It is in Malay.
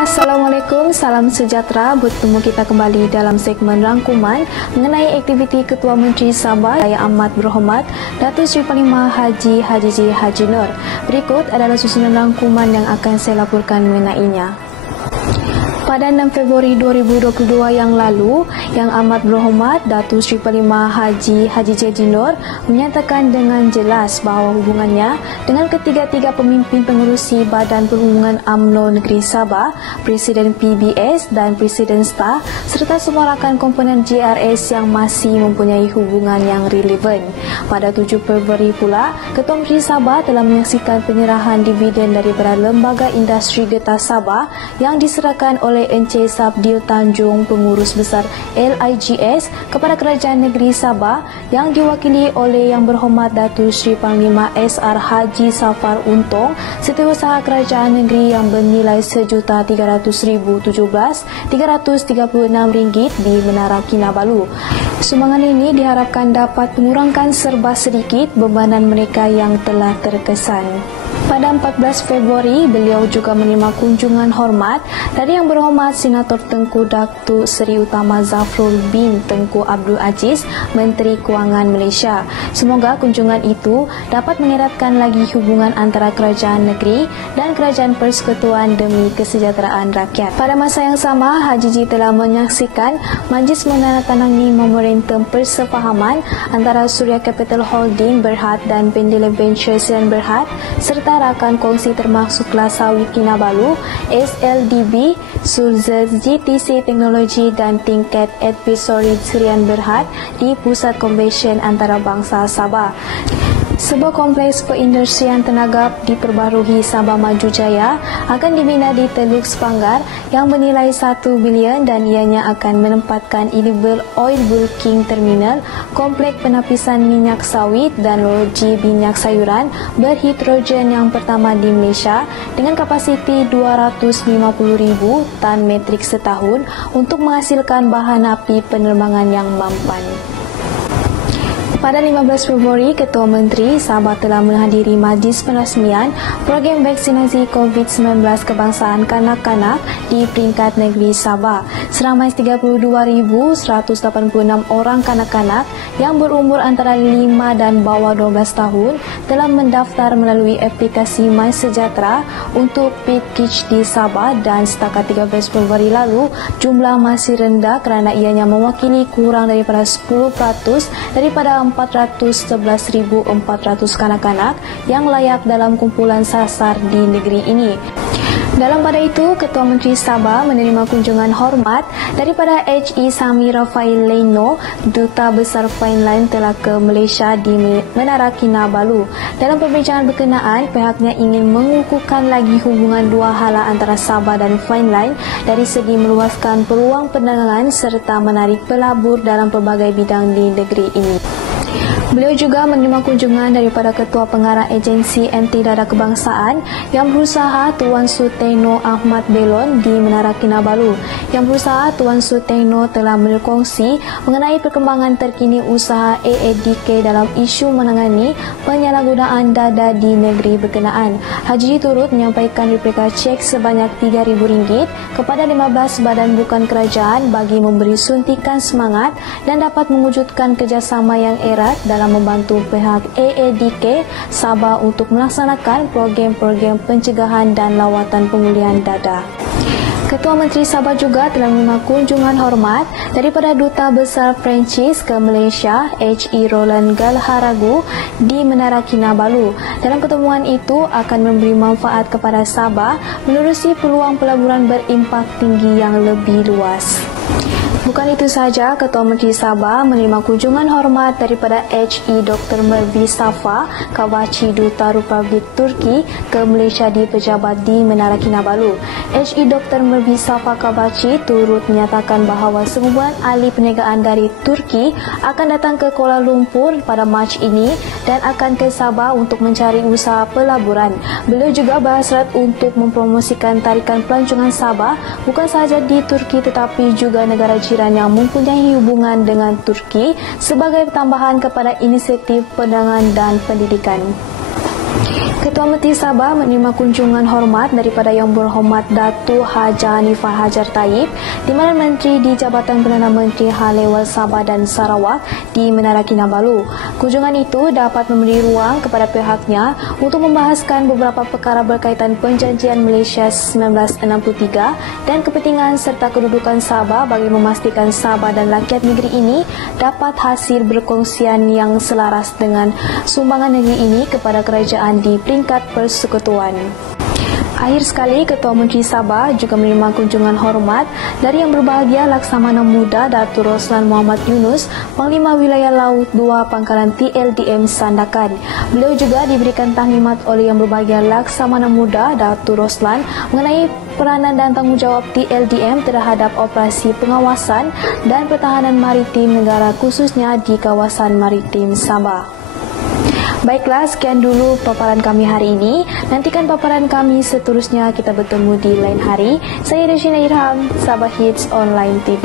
Assalamualaikum, salam sejahtera. Bertemu kita kembali dalam segmen rangkuman mengenai aktiviti Ketua Menteri Sabah Yang Amat Berhormat Datuk Seri Panglima Haji Haji Nur. Berikut adalah susunan rangkuman yang akan saya laporkan mengenainya. Pada 6 Februari 2022 yang lalu, Yang Amat Berhormat Datuk Seri Panglima Haji Nur menyatakan dengan jelas bahawa hubungannya dengan ketiga-tiga pemimpin pengerusi Badan Perhubungan UMNO Negeri Sabah, Presiden PBS dan Presiden STAR serta semua rakan komponen JRS yang masih mempunyai hubungan yang relevan. Pada 7 Februari pula, Ketua Menteri Sabah telah menyaksikan penyerahan dividen daripada Lembaga Industri Getah Sabah yang diserahkan oleh Encik Sabdil Tanjung, Pengurus Besar LIGS kepada Kerajaan Negeri Sabah yang diwakili oleh Yang Berhormat Datuk Seri Panglima SR Haji Safar Untung, Setiausaha Kerajaan Negeri yang bernilai RM1,300,017.336 di Menara Kinabalu. Sumbangan ini diharapkan dapat mengurangkan serba sedikit bebanan mereka yang telah terkesan. Pada 14 Februari, beliau juga menerima kunjungan hormat dari Yang Berhormat Senator Tengku Datuk Seri Utama Zafrul bin Tengku Abdul Aziz, Menteri Kewangan Malaysia. Semoga kunjungan itu dapat mengeratkan lagi hubungan antara kerajaan negeri dan kerajaan persekutuan demi kesejahteraan rakyat. Pada masa yang sama, Haji Ji telah menyaksikan majlis menandatangani memorandum persefahaman antara Suria Capital Holding Berhad dan Pendela Venture Sian Berhad serta rakan kongsi termasuk kelas sawit Kinabalu, SLDB, Sulzer GTC Teknologi dan Tingkat Advisory Srian Berhad di Pusat Konvensyen Antarabangsa Sabah. Sebuah kompleks perindustrian tenaga diperbarui Sabah Maju Jaya akan dibina di Teluk Sepanggar yang bernilai 1 bilion dan ianya akan menempatkan Edible Oil Bulking Terminal, kompleks penapisan minyak sawit dan loji minyak sayuran berhidrogen yang pertama di Malaysia dengan kapasiti 250,000 tan metrik setahun untuk menghasilkan bahan api penerbangan yang mampan. Pada 15 Februari, Ketua Menteri Sabah telah menghadiri majlis penrasmian program vaksinasi COVID-19 kebangsaan kanak-kanak di peringkat negeri Sabah. Seramai 32,186 orang kanak-kanak yang berumur antara 5 dan bawah 12 tahun telah mendaftar melalui aplikasi MySejahtera untuk PKIJ di Sabah dan setakat 13 Februari lalu, jumlah masih rendah kerana ianya mewakili kurang daripada 10% daripada 411,400 kanak-kanak yang layak dalam kumpulan sasar di negeri ini. Dalam pada itu, Ketua Menteri Sabah menerima kunjungan hormat daripada H.E. Sami Rafael Leno, Duta Besar Finland telah ke Malaysia di Menara Kinabalu. Dalam perbincangan berkenaan, pihaknya ingin mengukuhkan lagi hubungan dua hala antara Sabah dan Finland dari segi meluaskan peluang perdagangan serta menarik pelabur dalam pelbagai bidang di negeri ini. Beliau juga menerima kunjungan daripada Ketua Pengarah Agensi Anti-Dadah Kebangsaan yang berusaha Tuan Suteno Ahmad Belon di Menara Kinabalu. Yang berusaha Tuan Suteno telah berkongsi mengenai perkembangan terkini usaha AADK dalam isu menangani penyalahgunaan dadah di negeri berkenaan. Haji turut menyampaikan replika cek sebanyak RM3,000 kepada 15 badan bukan kerajaan bagi memberi suntikan semangat dan dapat mewujudkan kerjasama yang erat dalam membantu pihak AADK Sabah untuk melaksanakan program-program pencegahan dan lawatan pemulihan dadah. Ketua Menteri Sabah juga telah menerima kunjungan hormat daripada Duta Besar Perancis ke Malaysia, H.E. Roland Galharagu di Menara Kinabalu. Dalam pertemuan itu akan memberi manfaat kepada Sabah menerusi peluang pelaburan berimpak tinggi yang lebih luas. Bukan itu sahaja, Ketua Menteri Sabah menerima kunjungan hormat daripada H.E. Dr. Mervi Safa, Kavachi Duta Republik Turki ke Malaysia di pejabat di Menara Kinabalu. H.E. Dr. Mervi Safa Kavachi turut menyatakan bahawa sekumpulan ahli perniagaan dari Turki akan datang ke Kuala Lumpur pada Mac ini dan akan ke Sabah untuk mencari usaha pelaburan. Beliau juga berhasrat untuk mempromosikan tarikan pelancongan Sabah bukan sahaja di Turki tetapi juga negara jiran yang mempunyai hubungan dengan Turki sebagai tambahan kepada inisiatif perdagangan dan pendidikan. Ketua Menteri Sabah menerima kunjungan hormat daripada Yang Berhormat Datuk Haja Hanifah Hajar Taib, Timbalan Menteri di Jabatan Perdana Menteri Hal Ehwal Sabah dan Sarawak di Menara Kinabalu. Kunjungan itu dapat memberi ruang kepada pihaknya untuk membahaskan beberapa perkara berkaitan Perjanjian Malaysia 1963 dan kepentingan serta kedudukan Sabah bagi memastikan Sabah dan rakyat negeri ini dapat hasil berkongsian yang selaras dengan sumbangan negeri ini kepada kerajaan di peringkat persekutuan. Akhir sekali, Ketua Menteri Sabah juga menerima kunjungan hormat dari Yang Berbahagia Laksamana Muda Datuk Roslan Muhammad Yunus, Panglima Wilayah Laut 2 Pangkalan TLDM Sandakan. Beliau juga diberikan taklimat oleh Yang Berbahagia Laksamana Muda Datuk Roslan mengenai peranan dan tanggungjawab TLDM terhadap operasi pengawasan dan pertahanan maritim negara khususnya di kawasan maritim Sabah. Baiklah, sekian dulu paparan kami hari ini. Nantikan paparan kami seterusnya, kita bertemu di lain hari. Saya Regina Irham, Sabah Hits Online TV.